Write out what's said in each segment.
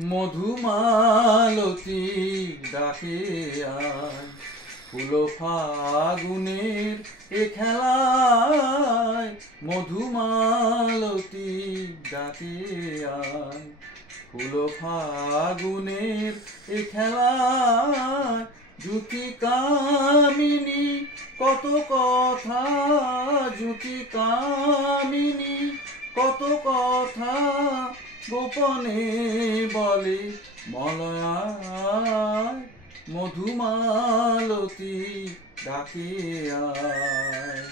মধুমালতী ডাকে আয়, ফুলো ফাগুনের এ খেলায়। মধুমালতী ডাকে আয়, ফুলো ফাগুনের এ খেলায়। জুতি কামিনী কত কথা, জুতি কামিনী কত কথা, গোপনে বলে মলয়ায়। মধুমালতী ডাকে আয়।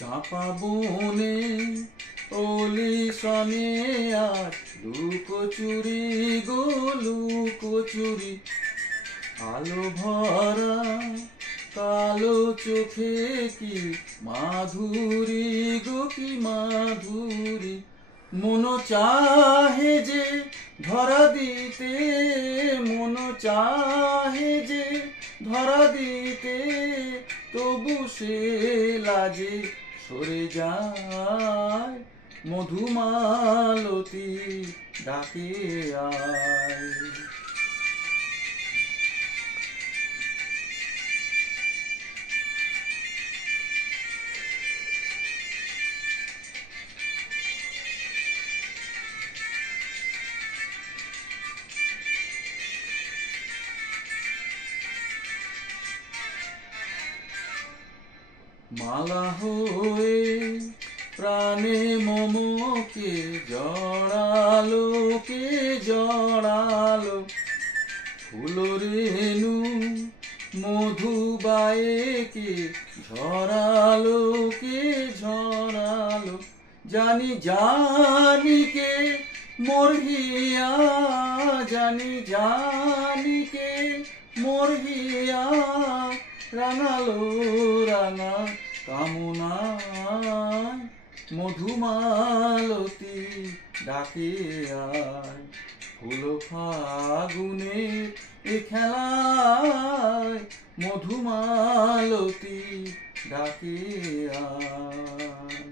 চাপা বনে অলি সনে আজ লুকোচুরি গো লুকোচুরি। আলো ভরা কালো চোখে কি মাধুরী গো কি মাধুরী। মন চাহে যে ধরা দিতে, মন চাহে যে ধরা দিতে, তবু সে লাজে সরে যায়। মধুমালতী ডাকে আয়। মালা হয়ে প্রাণে মমকে জড়ালো, কে জড়ালো। ফুল রেণু মধুবায়ে কে ঝরালো, কে ঝরালো। জানি জানি কে মোর হিয়া, জানি জানি কে মোর হিয়া। রাঙালো রাঙা কামনায়, মধুমালতী ডাকে আয়। ফুলো ফাগুনের এ খেলায়, মধুমালতী ডাকে আয়।